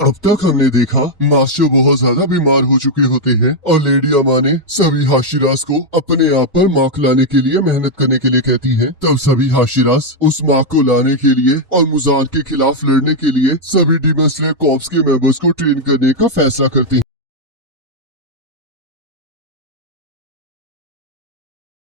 अब तक हमने देखा मास्टर बहुत ज्यादा बीमार हो चुके होते हैं और लेडी अमा ने सभी हाशिरास को अपने आप पर मार्क लाने के लिए मेहनत करने के लिए कहती है। तब सभी हाशिरास उस मार्क को लाने के लिए और मुजान के खिलाफ लड़ने के लिए सभी डीमन स्लेयर कॉर्प्स के मेंबर्स को ट्रेन करने का फैसला करते हैं।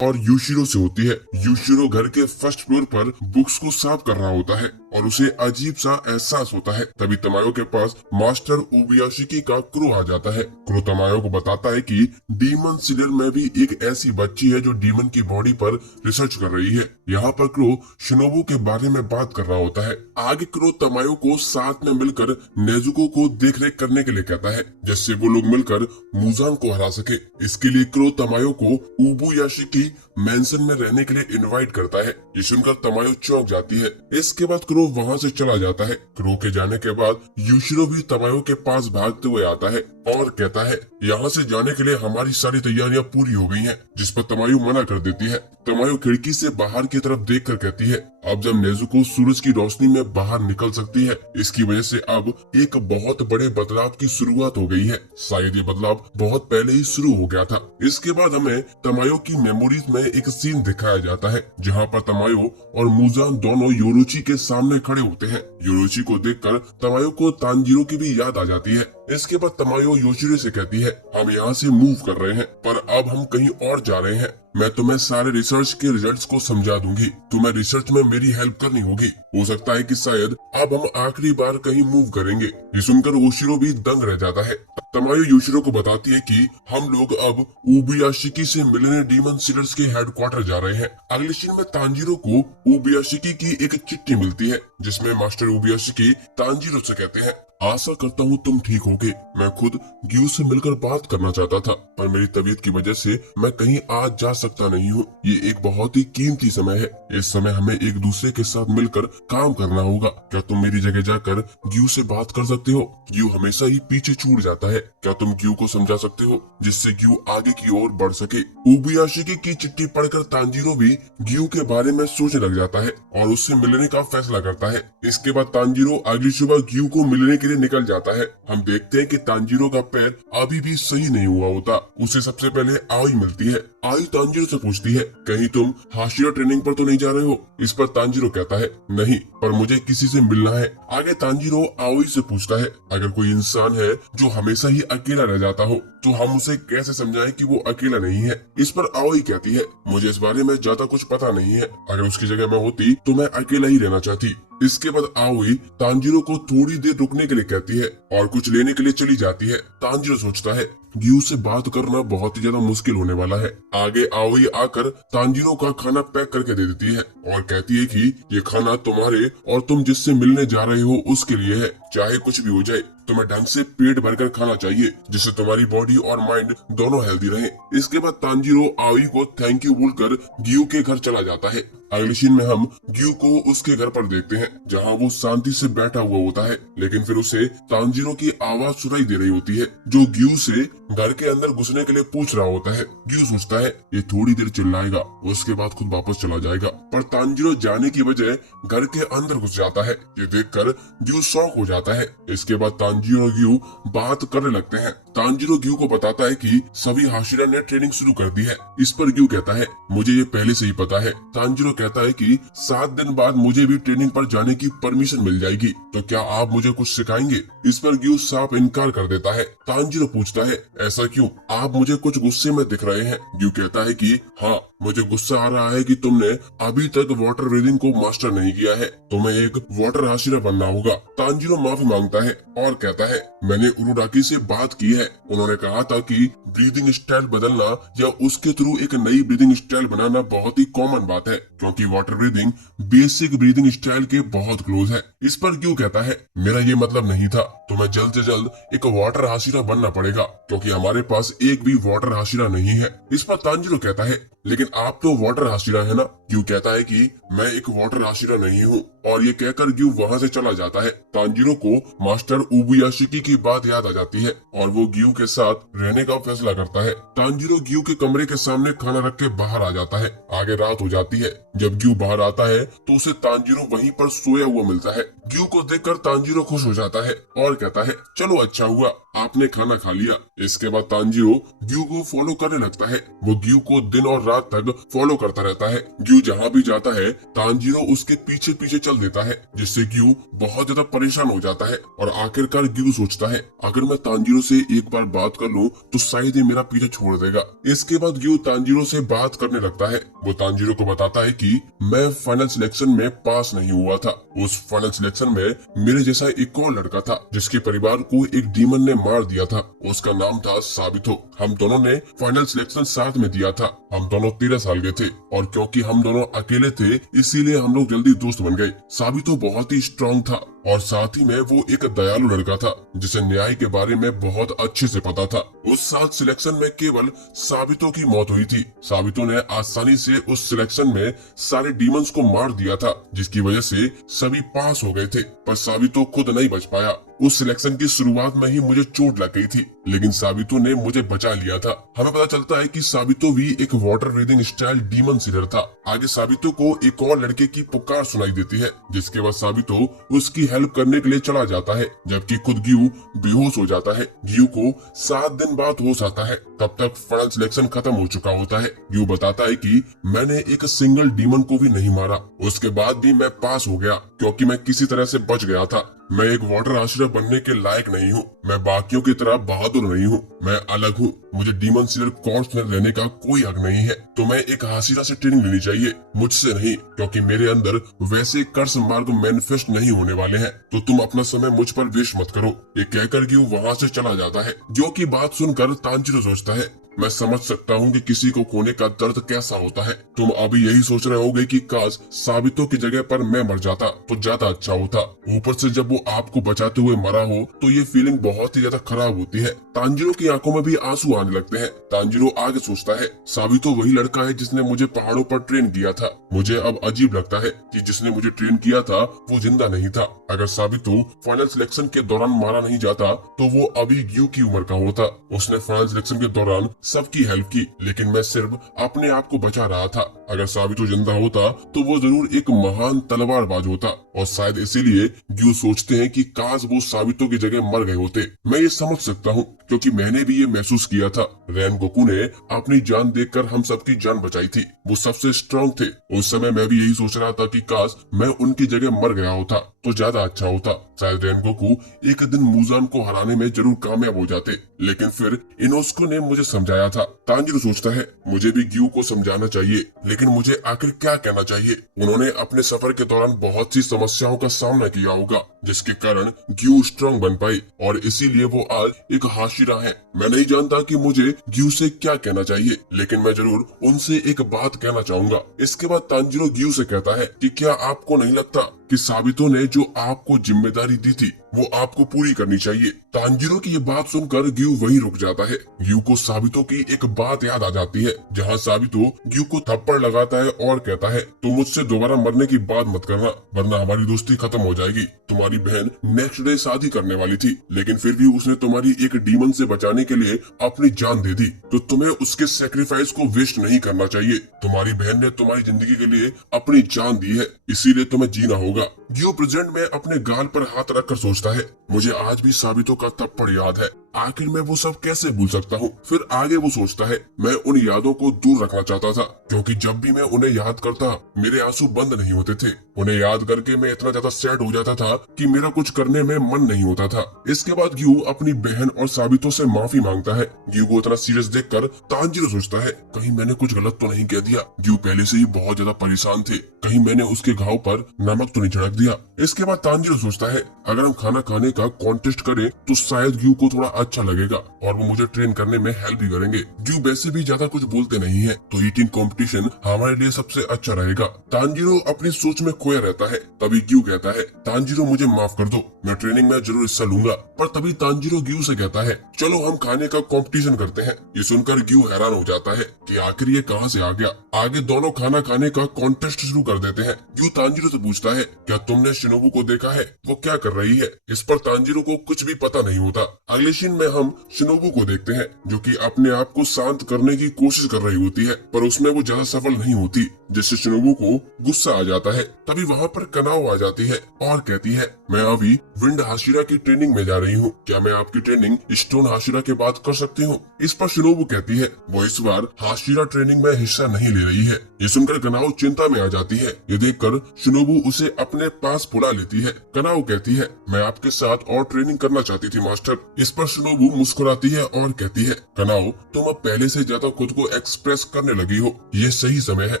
और यूशिरो से होती है। यूशिरो घर के फर्स्ट फ्लोर पर बुक्स को साफ कर रहा होता है और उसे अजीब सा एहसास होता है। तभी तमायो के पास मास्टर ओबियाशिकी का क्रो आ जाता है। क्रो तमायो को बताता है कि डीमन स्लेयर में भी एक ऐसी बच्ची है जो डीमन की बॉडी पर रिसर्च कर रही है। यहाँ पर क्रो शिनोबू के बारे में बात कर रहा होता है। आगे क्रो तमायो को साथ में मिलकर नेजुको को देख रेख करने के लिए कहता है, जिससे वो लोग मिलकर मुजान को हरा सके। इसके लिए क्रो तमायो को उबुयाशिकी मेंशन में रहने के लिए इनवाइट करता है। ये सुनकर तमायो चौंक जाती है। इसके बाद क्रो वहाँ से चला जाता है। क्रो के जाने के बाद यूशिरो भी तमायो के पास भागते हुए आता है और कहता है, यहाँ से जाने के लिए हमारी सारी तैयारियां पूरी हो गई हैं, जिस पर तमायो मना कर देती है। तमायो खिड़की से बाहर की तरफ देखकर कहती है, अब जब नेजुको सूरज की रोशनी में बाहर निकल सकती है, इसकी वजह से अब एक बहुत बड़े बदलाव की शुरुआत हो गई है। शायद ये बदलाव बहुत पहले ही शुरू हो गया था। इसके बाद हमें तमायो की मेमोरीज में एक सीन दिखाया जाता है, जहाँ पर तमायो और मुजान दोनों योरुची के सामने खड़े होते हैं। योरुची को देखकर तमायो को तांजीरो की भी याद आ जाती है। इसके बाद तमायो योशिरो से कहती है, हम यहाँ से मूव कर रहे हैं, पर अब हम कहीं और जा रहे हैं। मैं तुम्हें सारे रिसर्च के रिजल्ट्स को समझा दूंगी। तुम्हें रिसर्च में मेरी हेल्प करनी होगी। हो सकता है कि शायद अब हम आखिरी बार कहीं मूव करेंगे। ये सुनकर ओशिरो भी दंग रह जाता है। तमायो योशिरो को बताती है कि हम लोग अब उबुयाशिकी से मिलने डीमन स्लेयर्स के हेडक्वार्टर जा रहे हैं। अगले सीन में तांजीरो को उबुयाशिकी की एक चिट्ठी मिलती है, जिसमें मास्टर उबुयाशिकी तांजीरो से कहते हैं, आशा करता हूँ तुम ठीक होगे। मैं खुद ग्यू से मिलकर बात करना चाहता था, पर मेरी तबीयत की वजह से मैं कहीं आज जा सकता नहीं हूँ। ये एक बहुत ही कीमती समय है। इस समय हमें एक दूसरे के साथ मिलकर काम करना होगा। क्या तुम मेरी जगह जाकर ग्यू से बात कर सकते हो? ग्यू हमेशा ही पीछे छूट जाता है। क्या तुम ग्यू को समझा सकते हो, जिससे ग्यू आगे की ओर बढ़ सके? उबुयाशिकी की चिट्ठी पढ़कर तांजीरो भी ग्यू के बारे में सोचने लग जाता है और उससे मिलने का फैसला करता है। इसके बाद तांजीरो अगली सुबह ग्यू को मिलने के लिए निकल जाता है। हम देखते हैं कि तांजीरो का पैर अभी भी सही नहीं हुआ होता। उसे सबसे पहले आई मिलती है। आई तांजीरो से पूछती है, कहीं तुम हाशिरा ट्रेनिंग पर तो नहीं जा रहे हो? इस पर तांजीरो कहता है, नहीं, पर मुझे किसी से मिलना है। आगे तांजीरो आई से पूछता है, अगर कोई इंसान है जो हमेशा ही अकेला रह जाता हो, तो हम उसे कैसे समझाएं कि वो अकेला नहीं है? इस पर आई कहती है, मुझे इस बारे में ज्यादा कुछ पता नहीं है। अगर उसकी जगह मैं होती तो मैं अकेला ही रहना चाहती। इसके बाद आओई तांजीरो को थोड़ी देर रुकने के लिए कहती है और कुछ लेने के लिए चली जाती है। तांजीरो सोचता है, ग्यू से बात करना बहुत ही ज्यादा मुश्किल होने वाला है। आगे आओई आकर तांजीरो का खाना पैक करके दे देती है और कहती है कि ये खाना तुम्हारे और तुम जिससे मिलने जा रहे हो उसके लिए है। चाहे कुछ भी हो जाए, तुम्हें ढंग से पेट भरकर खाना चाहिए, जिससे तुम्हारी बॉडी और माइंड दोनों हेल्दी रहे। इसके बाद तांजीरो आओई को थैंक यू बोलकर ग्यू के घर चला जाता है। अगले सीन में हम ग्यू को उसके घर पर देखते हैं, जहां वो शांति से बैठा हुआ होता है, लेकिन फिर उसे तांजीरो की आवाज सुनाई दे रही होती है, जो ग्यू से घर के अंदर घुसने के लिए पूछ रहा होता है। ग्यू सोचता है, ये थोड़ी देर चिल्लाएगा, उसके बाद खुद वापस चला जाएगा, पर तांजीरो जाने की बजाय घर के अंदर घुस जाता है। ये देखकर ग्यू शॉक हो जाता है। इसके बाद तांजीरो और ग्यू बात करने लगते हैं। तांजीरो ग्यू को बताता है कि सभी हाशिरा ने ट्रेनिंग शुरू कर दी है। इस पर ग्यू कहता है, मुझे ये पहले से ही पता है। तांजीरो कहता है कि 7 दिन बाद मुझे भी ट्रेनिंग पर जाने की परमिशन मिल जाएगी, तो क्या आप मुझे कुछ सिखाएंगे? इस पर ग्यू साफ इनकार कर देता है। तांजीरो पूछता है, ऐसा क्यों? आप मुझे कुछ गुस्से में दिख रहे हैं। ग्यू कहता है कि हाँ, मुझे गुस्सा आ रहा है कि तुमने अभी तक वाटर ब्रीदिंग को मास्टर नहीं किया है। तुम्हें एक वाटर हाशिरा बनना होगा। तांजीरो माफी मांगता है और कहता है, मैंने उरुराकी से बात की है। उन्होंने कहा था कि ब्रीदिंग स्टाइल बदलना या उसके थ्रू एक नई ब्रीदिंग स्टाइल बनाना बहुत ही कॉमन बात है, क्योंकि water breathing basic breathing style के बहुत क्लोज है। इस पर क्यों कहता है, मेरा ये मतलब नहीं था। तुम्हें जल्द से जल्द एक वाटर हाशिरा बनना पड़ेगा, क्योंकि हमारे पास एक भी वाटर हाशिरा नहीं है। इस पर तांजीरो कहता है, लेकिन आप तो वाटर हाशिरा है ना। ग्यू कहता है कि मैं एक वाटर हाशिरा नहीं हूँ, और ये कहकर ग्यू वहाँ से चला जाता है। तांजीरो को मास्टर उबुयाशिकी की बात याद आ जाती है और वो ग्यू के साथ रहने का फैसला करता है। तांजीरो ग्यू के कमरे के सामने खाना रख के बाहर आ जाता है। आगे रात हो जाती है। जब ग्यू बाहर आता है तो उसे तांजीरो वहीं पर सोया हुआ मिलता है। ग्यू को देखकर तांजीरो खुश हो जाता है और कहता है चलो अच्छा हुआ आपने खाना खा लिया। इसके बाद तांजीरो ग्यू को फॉलो करने लगता है। वो ग्यू को दिन और रात तक फॉलो करता रहता है। ग्यू जहाँ भी जाता है तांजीरो उसके पीछे पीछे चल देता है, जिससे ग्यू बहुत ज्यादा परेशान हो जाता है। और आखिरकार ग्यू सोचता है अगर मैं तांजीरो से एक बार बात कर लूं तो शायद ये मेरा पीछे छोड़ देगा। इसके बाद ग्यू तांजीरो से बात करने लगता है। वो तांजीरो को बताता है कि मैं फाइनल सिलेक्शन में पास नहीं हुआ था। उस फाइनल सिलेक्शन में मेरे जैसा एक और लड़का था जिसके परिवार को एक डीमन ने मार दिया था। उसका नाम था साबितो। हम दोनों ने फाइनल सिलेक्शन साथ में दिया था। हम दोनों 13 साल के थे और क्योंकि हम दोनों अकेले थे इसीलिए हम लोग जल्दी दोस्त बन गए। साबितो बहुत ही स्ट्रांग था और साथ ही में वो एक दयालु लड़का था जिसे न्याय के बारे में बहुत अच्छे से पता था। उस साल सिलेक्शन में केवल साबितो की मौत हुई थी। साबितो ने आसानी से उस सिलेक्शन में सारे डीमंस को मार दिया था, जिसकी वजह से सभी पास हो गए थे, पर साबितो खुद नहीं बच पाया। उस सिलेक्शन की शुरुआत में ही मुझे चोट लग गई थी, लेकिन साबितो ने मुझे बचा लिया था। हमें पता चलता है कि साबितो भी एक water breathing style demon cedar था। आगे साबितो को एक और लड़के की पुकार सुनाई देती है, जिसके बाद साबितो उसकी हेल्प करने के लिए चला जाता है, जबकि खुद ग्यू बेहोश हो जाता है। ग्यू को 7 दिन बाद होश आता है। तब तक फाइनल सिलेक्शन खत्म हो चुका होता है। ग्यू बताता है कि मैंने एक सिंगल डीमन को भी नहीं मारा, उसके बाद भी मैं पास हो गया क्योंकि मैं किसी तरह से बच गया था। मैं एक वाटर आश्रय बनने के लायक नहीं हूँ। मैं बाकियों की तरह बहादुर नहीं हूँ। मैं अलग हूँ। मुझे डीमन सीडर कॉर्प्स में रहने का कोई हक नहीं है। तो मैं एक हाशिरा से ट्रेनिंग लेनी चाहिए, मुझसे नहीं, क्योंकि मेरे अंदर वैसे कर्स मार्ग मैनिफेस्ट नहीं होने वाले हैं। तो तुम अपना समय मुझ पर वेस्ट मत करो। ये कहकर ग्यू वहाँ से चला जाता है। ग्यू की बात सुनकर तांजीरो सोचता है मैं समझ सकता हूँ कि किसी को खोने का दर्द कैसा होता है। तुम अभी यही सोच रहे होगे कि काश साबितो की जगह पर मैं मर जाता तो ज्यादा अच्छा होता। ऊपर से जब वो आपको बचाते हुए मरा हो तो ये फीलिंग बहुत ही ज्यादा खराब होती है। तांजीरो की आंखों में भी आंसू आने लगते हैं। तांजीरो आगे सोचता है साबितो वही लड़का है जिसने मुझे पहाड़ों पर ट्रेन किया था। मुझे अब अजीब लगता है कि जिसने मुझे ट्रेन किया था वो जिंदा नहीं था। अगर साबितो फाइनल सिलेक्शन के दौरान मारा नहीं जाता तो वो अभी ग्यू की उम्र का होता। उसने फाइनल सिलेक्शन के दौरान सबकी हेल्प की, लेकिन मैं सिर्फ अपने आप को बचा रहा था। अगर साबितो जिंदा होता तो वो जरूर एक महान तलवारबाज होता, और शायद इसीलिए ग्यू सोचते हैं कि काश वो साबितो की जगह मर गए होते। मैं ये समझ सकता हूँ क्योंकि मैंने भी ये महसूस किया था। रैन गोकू ने अपनी जान देकर हम सबकी जान बचाई थी। वो सबसे स्ट्रांग थे। उस समय मैं भी यही सोच रहा था कि काश मैं उनकी जगह मर गया होता तो ज्यादा अच्छा होता। शायद रैन गोकू एक दिन मूजान को हराने में जरूर कामयाब हो जाते, लेकिन फिर इनोस्को ने मुझे समझाया था। तांजीरो सोचता है मुझे भी ग्यू को समझाना चाहिए, लेकिन मुझे आखिर क्या कहना चाहिए। उन्होंने अपने सफर के दौरान बहुत सी समस्याओं का सामना किया होगा, जिसके कारण ग्यू स्ट्रांग बन पाई और इसीलिए वो आज एक हाशिरा है। मैं नहीं जानता कि मुझे ग्यू से क्या कहना चाहिए, लेकिन मैं जरूर उनसे एक बात कहना चाहूंगा। इसके बाद तांजीरो ग्यू से कहता है कि क्या आपको नहीं लगता कि साबितो ने जो आपको जिम्मेदारी दी थी वो आपको पूरी करनी चाहिए। तांजीरो की ये बात सुनकर ग्यू वहीं रुक जाता है। ग्यू को साबितो की एक बात याद आ जाती है, जहाँ साबितो ग्यू को थप्पड़ लगाता है और कहता है तुम मुझसे दोबारा मरने की बात मत करना, वरना हमारी दोस्ती खत्म हो जाएगी। तुम्हारी बहन नेक्स्ट डे शादी करने वाली थी, लेकिन फिर भी उसने तुम्हारी एक डीमन से बचाने के लिए अपनी जान दे दी, तो तुम्हें उसके सेक्रीफाइस को वेस्ट नहीं करना चाहिए। तुम्हारी बहन ने तुम्हारी जिंदगी के लिए अपनी जान दी है, इसीलिए तुम्हें जीना होगा। ग्यू प्रेजेंट में अपने गाल पर हाथ रखकर सोचता है मुझे आज भी साबितो का थप्पड़ याद है। आखिर मैं वो सब कैसे भूल सकता हूँ। फिर आगे वो सोचता है मैं उन यादों को दूर रखना चाहता था, क्योंकि जब भी मैं उन्हें याद करता मेरे आंसू बंद नहीं होते थे। उन्हें याद करके मैं इतना ज्यादा सैड हो जाता था कि मेरा कुछ करने में मन नहीं होता था। इसके बाद ग्यू अपनी बहन और साबितो से माफी मांगता है। ग्यू को इतना सीरियस देखकर तांजीरो सोचता है कहीं मैंने कुछ गलत तो नहीं कह दिया। ग्यू पहले से ही बहुत ज्यादा परेशान थे, कहीं मैंने उसके घाव पर नमक तो नहीं छिड़क दिया। इसके बाद तांजीरो सोचता है अगर हम खाना खाने का कॉन्टेस्ट करें तो शायद ग्यू को थोड़ा अच्छा लगेगा और वो मुझे ट्रेन करने में हेल्प भी करेंगे। ग्यू वैसे भी ज्यादा कुछ बोलते नहीं है तो ईटिंग कंपटीशन हमारे लिए सबसे अच्छा रहेगा। तांजीरो अपनी सोच में खोया रहता है। तभी ग्यू कहता है तांजीरो मुझे माफ कर दो, मैं ट्रेनिंग में जरूर हिस्सा लूंगा। पर तभी तांजीरो ग्यू से कहता है चलो हम खाने का कंपटीशन करते हैं। ये सुनकर ग्यू हैरान हो जाता है कि आखिर ये कहां से आ गया। आगे दोनों खाना खाने का कॉन्टेस्ट शुरू कर देते हैं। ग्यू तांजीरो से पूछता है क्या तुमने शिनोबू को देखा है, वो क्या कर रही है। इस पर तांजीरो को कुछ भी पता नहीं होता। अगले सीन में हम शिनोबू को देखते हैं जो कि अपने आप को शांत करने की कोशिश कर रही होती है पर उसमें वो ज्यादा सफल नहीं होती, जिससे शिनोबू को गुस्सा आ जाता है। तभी वहाँ पर कनाओ आ जाती है और कहती है मैं अभी विंड हाशिरा की ट्रेनिंग में जा रही हूँ, क्या मैं आपकी ट्रेनिंग स्टोन हाशिरा के बाद कर सकती हूँ। इस पर शिनोबू कहती है वो इस बार हाशिरा ट्रेनिंग में हिस्सा नहीं ले रही है। ये सुनकर कनाओ चिंता में आ जाती है। ये देखकर शिनोबू उसे अपने पास बुला लेती है। कनाओ कहती है मैं आपके साथ और ट्रेनिंग करना चाहती थी मास्टर। इस पर शिनोबू मुस्कुराती है और कहती है कनाओ तुम अब पहले से ज्यादा खुद को एक्सप्रेस करने लगी हो, ये सही समय है।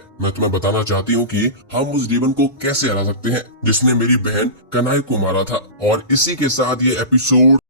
मैं तुम्हें बताना चाहती हूँ कि हम उस डीमन को कैसे हरा सकते हैं जिसने मेरी बहन कनाई को मारा था। और इसी के साथ ये एपिसोड